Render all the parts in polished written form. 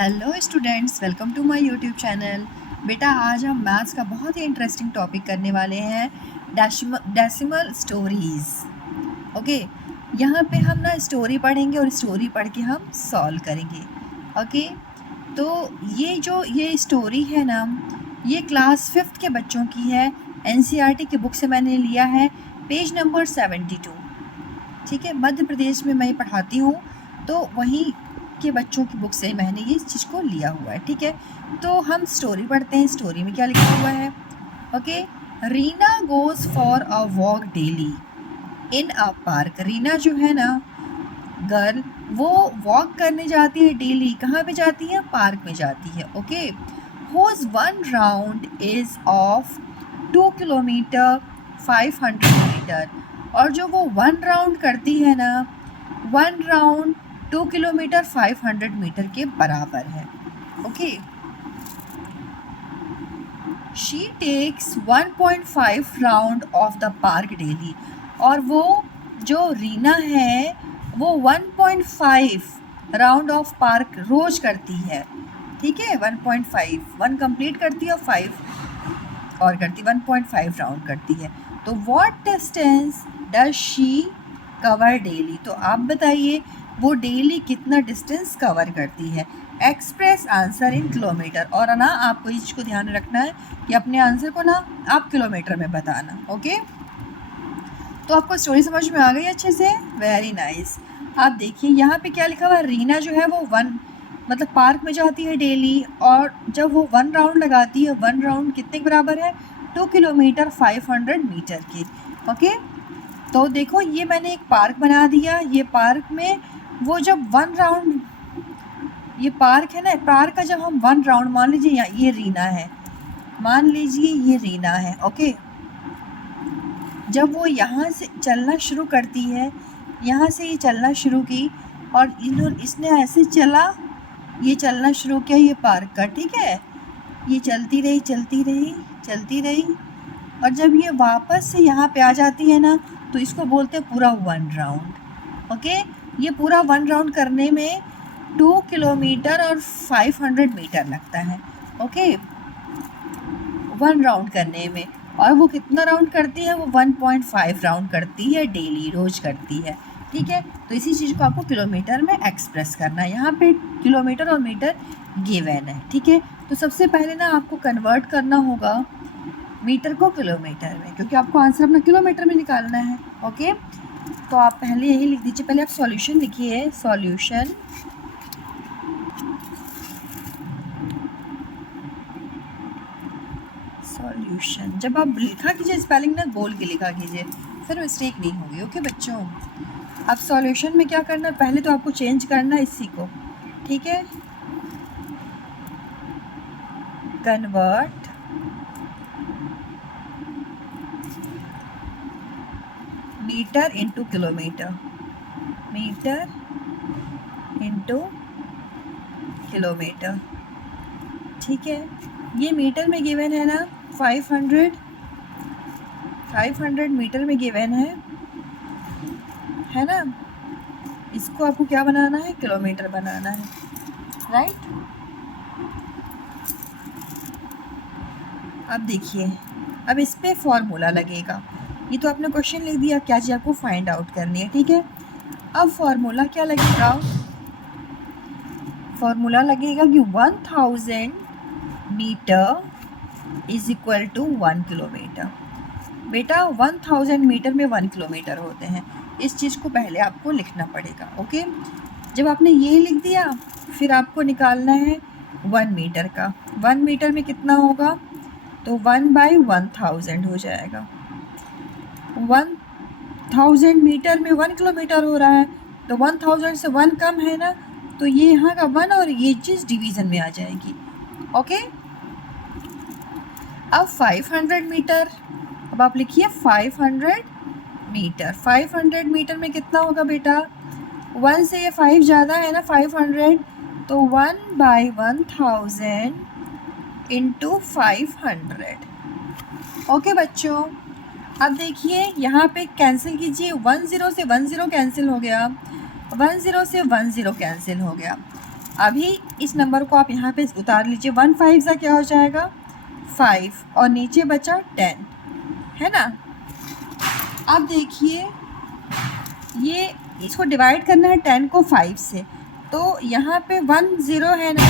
Hello students, welcome to my YouTube channel. बेटा आज हम मैथ्स का बहुत ही इंटरेस्टिंग टॉपिक करने वाले हैं, डेसिमल स्टोरीज़। ओके, यहाँ पे हम ना स्टोरी पढ़ेंगे और स्टोरी पढ़ के हम सॉल्व करेंगे। ओके, तो ये स्टोरी है ना, ये क्लास 5th के बच्चों की है। एनसीईआरटी की बुक से मैंने लिया है, पेज नंबर 72। ठीक है, मध्य प्रदेश में मैं पढ़ाती हूँ, तो वहीं के बच्चों की बुक से मैंने ये चीज़ को लिया हुआ है। ठीक है, तो हम स्टोरी पढ़ते हैं। स्टोरी में क्या लिखा हुआ है? Okay, Reena goes for a walk daily in a park. Reena जो है ना गर्ल, वो वॉक करने जाती है डेली। कहाँ पे जाती है? पार्क में जाती है। Okay, whose one round is of 2 kilometre 500 metre. और जो वो वन राउंड करती है ना, वन राउंड 2 किलोमीटर 500 मीटर के बराबर है। Okay, she takes 1.5 round of the park daily. और वो जो रीना है वो 1.5 राउंड ऑफ पार्क रोज करती है। ठीक है, 1.5 1 कंप्लीट करती है और 5 और करती, 1.5 राउंड करती है। तो what distance does she cover daily? तो आप बताइए वो डेली कितना डिस्टेंस कवर करती है। Express answer in kilometre. और ना आपको इस चीज़ को ध्यान रखना है कि अपने आंसर को ना आप किलोमीटर में बताना। ओके, तो आपको स्टोरी समझ में आ गई अच्छे से? Very nice. आप देखिए यहाँ पे क्या लिखा हुआ है। रीना जो है वो मतलब पार्क में जाती है डेली, और जब वो 1 राउंड लगाती है, 1 राउंड कितने के बराबर है? 2 किलोमीटर 500 मीटर की। ओके, तो देखो ये मैंने एक पार्क बना दिया। ये पार्क में वो जब 1 राउंड, ये पार्क है ना, पार्क का जब हम 1 राउंड, मान लीजिए ये रीना है, मान लीजिए ये रीना है। ओके, जब वो यहाँ से चलना शुरू करती है, यहाँ से ये चलना शुरू की, और इसने ऐसे चला, ये चलना शुरू किया ये पार्क का। ठीक है, ये चलती रही चलती रही चलती रही, और जब ये वापस से यहाँ पे आ जाती है ना, तो इसको बोलते हैं पूरा 1 राउंड। ओके, ये पूरा 1 राउंड करने में 2 किलोमीटर और 500 मीटर लगता है। ओके, 1 राउंड करने में। और वो कितना राउंड करती है? वो 1.5 राउंड करती है डेली, रोज करती है। ठीक है, तो इसी चीज़ को आपको किलोमीटर में एक्सप्रेस करना है। यहाँ पे किलोमीटर और मीटर गिवन है। ठीक है, तो सबसे पहले ना आपको कन्वर्ट करना होगा मीटर को किलोमीटर में, क्योंकि आपको आंसर अपना किलोमीटर में निकालना है। ओके, तो आप पहले यही लिख दीजिए। पहले आप सॉल्यूशन लिखिए। सॉल्यूशन सॉल्यूशन जब आप लिखा कीजिए, स्पेलिंग ना बोल के लिखा कीजिए, फिर मिस्टेक नहीं होगी। ओके बच्चों, अब सॉल्यूशन में क्या करना है? पहले तो आपको चेंज करना है इसी को। ठीक है, convert metre into kilometre, metre into kilometre. ठीक है, ये मीटर में गिवन है ना, 500 मीटर में गिवन है ना। इसको आपको क्या बनाना है? किलोमीटर बनाना है, राइट। अब देखिए, अब इस पे फॉर्मूला लगेगा। ये तो आपने क्वेश्चन लिख दिया, क्या चीज़ आपको फाइंड आउट करनी है। ठीक है, अब फॉर्मूला क्या लगेगा? फॉर्मूला लगेगा कि 1000 metre is equal to 1 kilometre. बेटा 1000 मीटर में 1 किलोमीटर होते हैं। इस चीज़ को पहले आपको लिखना पड़ेगा। ओके, जब आपने ये लिख दिया, फिर आपको निकालना है 1 मीटर का। 1 मीटर में कितना होगा? तो 1/1000 हो जाएगा। 1000 मीटर में 1 किलोमीटर हो रहा है, तो 1000 से 1 कम है ना, तो ये यहाँ का 1 और ये चीज़ डिवीज़न में आ जाएगी। ओके, अब 500 मीटर, अब आप लिखिए 500 मीटर। 500 मीटर में कितना होगा बेटा? 1 से ये 5 ज़्यादा है ना, 500, तो 1/1000 इंटू 500। ओके बच्चों, अब देखिए यहाँ पे कैंसिल कीजिए। 10 से 10 कैंसिल हो गया, 10 से 10 कैंसिल हो गया। अभी इस नंबर को आप यहाँ पे उतार लीजिए, 1 5 सा क्या हो जाएगा 5 और नीचे बचा 10, है ना। अब देखिए ये इसको डिवाइड करना है 10 को 5 से, तो यहाँ पे 1 0 है ना,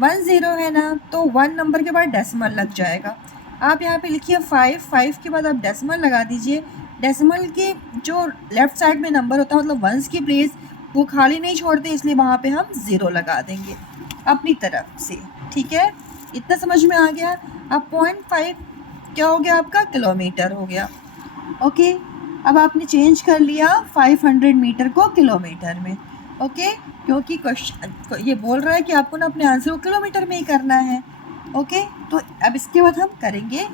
1 0 है ना, तो 1 नंबर के बाद डेसिमल लग जाएगा। आप यहाँ पे लिखिए 5 के बाद आप डेसिमल लगा दीजिए। डेसिमल के जो लेफ़्ट साइड में नंबर होता है मतलब वंस की प्लेस वो खाली नहीं छोड़ते, इसलिए वहाँ पे हम 0 लगा देंगे अपनी तरफ से, ठीक है। इतना समझ में आ गया। अब 0.5 क्या हो गया आपका किलोमीटर हो गया, ओके। अब आपने चेंज कर लिया 500 मीटर को किलोमीटर में, ओके, क्योंकि क्वेश्चन ये बोल रहा है कि आपको ना अपने आंसर को किलोमीटर में ही करना है, ओके। तो अब इसके बाद हम करेंगे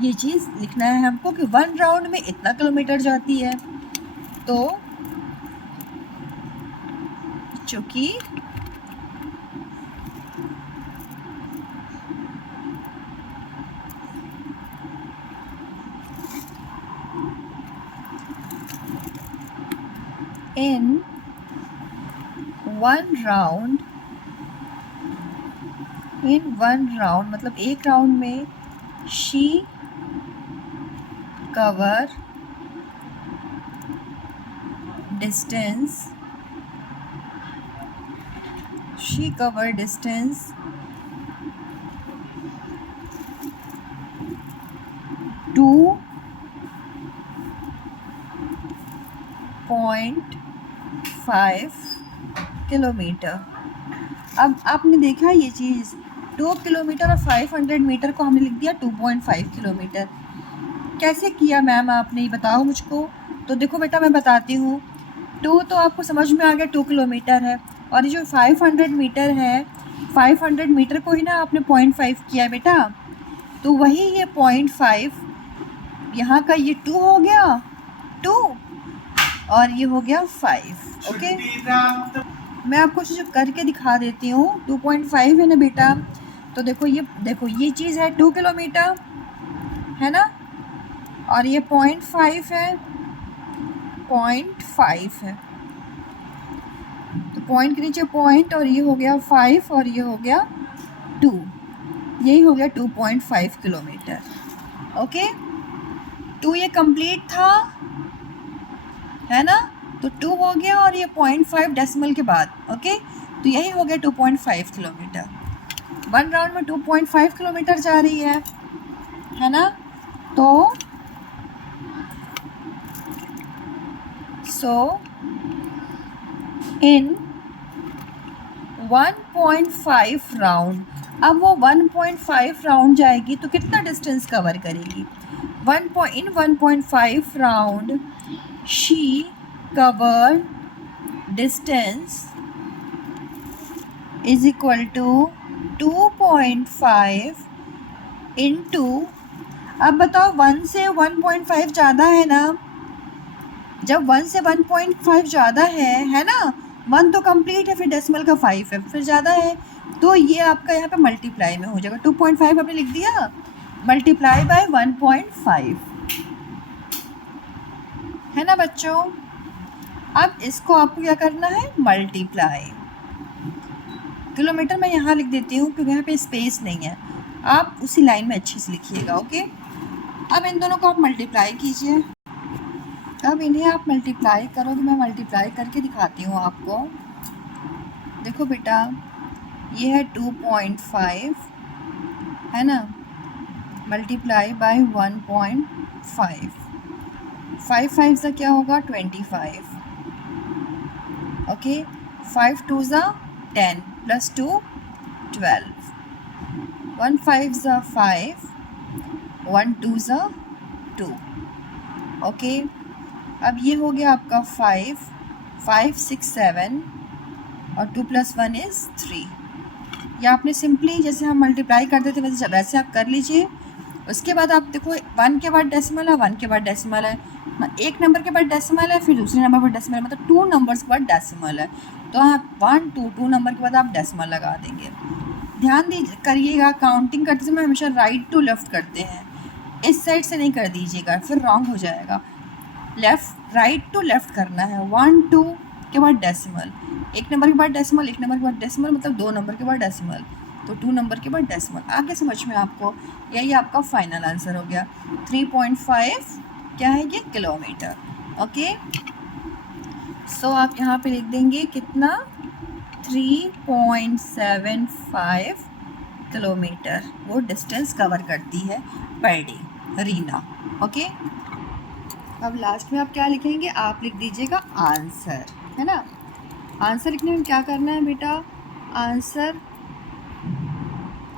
ये चीज़, लिखना है हमको कि 1 राउंड में इतना किलोमीटर जाती है। तो चूँकि in 1 राउंड मतलब एक राउंड में शी कवर डिस्टेंस 2.5 किलोमीटर। अब आपने देखा ये चीज़ 2 किलोमीटर और 500 मीटर को हमने लिख दिया 2.5 किलोमीटर। कैसे किया मैम आपने, ये बताओ मुझको। तो देखो बेटा मैं बताती हूँ। 2 तो आपको समझ में आ गया 2 किलोमीटर है, और ये जो 500 मीटर है 500 मीटर को ही ना आपने 0.5 किया बेटा, तो वही ये 0.5 यहाँ का ये 2 हो गया 2 और ये हो गया 5, ओके। मैं आपको जो करके दिखा देती हूँ। 2.5 है ना बेटा, तो देखो ये चीज़ है 2 किलोमीटर है ना, और ये 0.5 है, 0.5 है, तो पॉइंट के नीचे पॉइंट, और ये हो गया 5 और ये हो गया 2, यही हो गया 2.5 किलोमीटर, ओके। 2 ये कंप्लीट था, है ना, तो 2 हो गया और ये 0.5 डेसिमल के बाद, ओके। तो यही हो गया 2.5 किलोमीटर। 1 राउंड में 2.5 किलोमीटर जा रही है ना। तो इन 1.5 राउंड, अब वो 1.5 राउंड जाएगी तो कितना डिस्टेंस कवर करेगी। In 1.5 round she cover distance is equal to 2.5 into, अब बताओ 1 से 1.5 ज़्यादा है ना। जब 1 से 1.5 ज़्यादा है ना, 1 तो कंप्लीट है, फिर डेसिमल का 5 है, फिर ज़्यादा है, तो ये आपका यहाँ पे मल्टीप्लाई में हो जाएगा। 2.5 आपने लिख दिया, मल्टीप्लाई बाय 1.5, है ना बच्चों। अब इसको आपको क्या करना है, मल्टीप्लाई। किलोमीटर मैं यहाँ लिख देती हूँ क्योंकि यहाँ पे स्पेस नहीं है, आप उसी लाइन में अच्छे से लिखिएगा, ओके। अब इन दोनों को आप मल्टीप्लाई कीजिए। अब इन्हें आप मल्टीप्लाई करोगे, मैं मल्टीप्लाई करके दिखाती हूँ आपको। देखो बेटा ये है 2.5 है ना, मल्टीप्लाई बाय 1.5, 5 से क्या होगा 25, ओके। 5 2 ज़ा 10 प्लस 2 12, 1 5 ज़ा 5, 1 2 ज़ा 2, ओके। अब ये हो गया आपका 5 6 7 और 2 + 1 इज़ 3। या आपने सिंपली जैसे हम मल्टीप्लाई करते थे वैसे आप कर लीजिए। उसके बाद आप देखो 1 के बाद डेसिमल है, 1 के बाद डेसिमल है, एक नंबर के बाद डेसिमल है, फिर दूसरे नंबर पर डेसिमल है, मतलब 2 नंबर्स के बाद डेसिमल है, तो आप 1 2 नंबर के बाद आप डेसिमल लगा देंगे। ध्यान करिएगा, काउंटिंग करते समय हमेशा राइट टू लेफ़्ट करते हैं, इस साइड से नहीं कर दीजिएगा, फिर रॉन्ग हो जाएगा। राइट टू लेफ़्ट करना है, 1 2 के बाद डेसिमल, 1 नंबर के बाद डेसिमल, 1 नंबर के बाद डेसिमल मतलब 2 नंबर के बाद डेसिमल, तो 2 नंबर के बाद डेसिमल। आगे समझ में आपको? यही आपका फाइनल आंसर हो गया। 3.5 क्या है ये? किलोमीटर। ओके, सो आप यहाँ पे लिख देंगे कितना? 3.75 किलोमीटर वो डिस्टेंस कवर करती है पर डे रीना। ओके, अब लास्ट में आप क्या लिखेंगे? आप लिख दीजिएगा आंसर, है ना। आंसर लिखने में क्या करना है बेटा? आंसर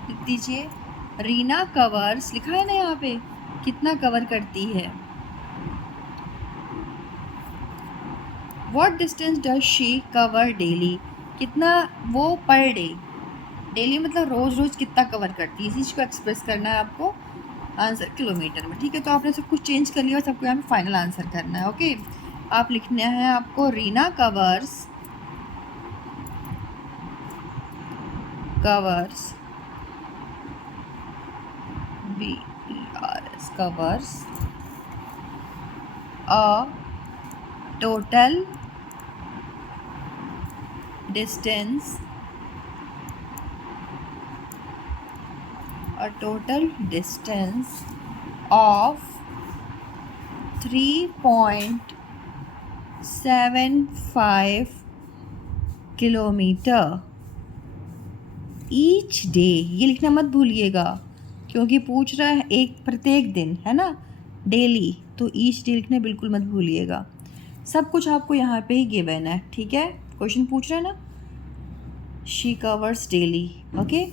लिख दीजिए। रीना कवर्स लिखा है ना यहाँ पे, कितना कवर करती है। What distance does she cover daily, कितना वो पर डे, डेली मतलब रोज़ रोज़ कितना कवर करती है, इसी चीज़ को एक्सप्रेस करना है आपको आंसर किलोमीटर में। ठीक है, तो आपने सब कुछ चेंज कर लिया और सबको यहाँ पे फाइनल आंसर करना है। ओके, आप लिखना है आपको Reena covers BERS covers a total distance of 3.75 kilometre each day. ये लिखना मत भूलिएगा क्योंकि पूछ रहा है एक प्रत्येक दिन, है ना, डेली, तो ईच डे लिखना बिल्कुल मत भूलिएगा। सब कुछ आपको यहाँ पे ही गिवन है। ठीक है, क्वेश्चन पूछ रहा है ना, शी कवर्स डेली। ओके,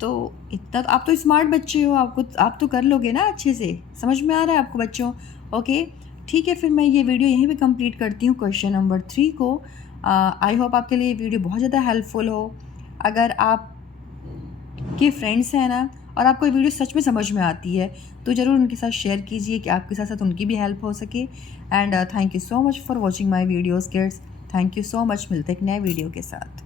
तो इतना तो आप तो स्मार्ट बच्चे हो, आप तो कर लोगे ना अच्छे से। समझ में आ रहा है आपको बच्चों? ओके, ठीक है, फिर मैं ये वीडियो यहीं पे कंप्लीट करती हूँ क्वेश्चन नंबर 3 को। आई होप आपके लिए ये वीडियो बहुत ज़्यादा हेल्पफुल हो। अगर आप के फ्रेंड्स हैं ना और आपको ये वीडियो सच में समझ में आती है तो ज़रूर उनके साथ शेयर कीजिए कि आपके साथ साथ उनकी भी हेल्प हो सके। And thank you so much for watching my videos kids. Thank you so much. मिलते हैं एक नए वीडियो के साथ।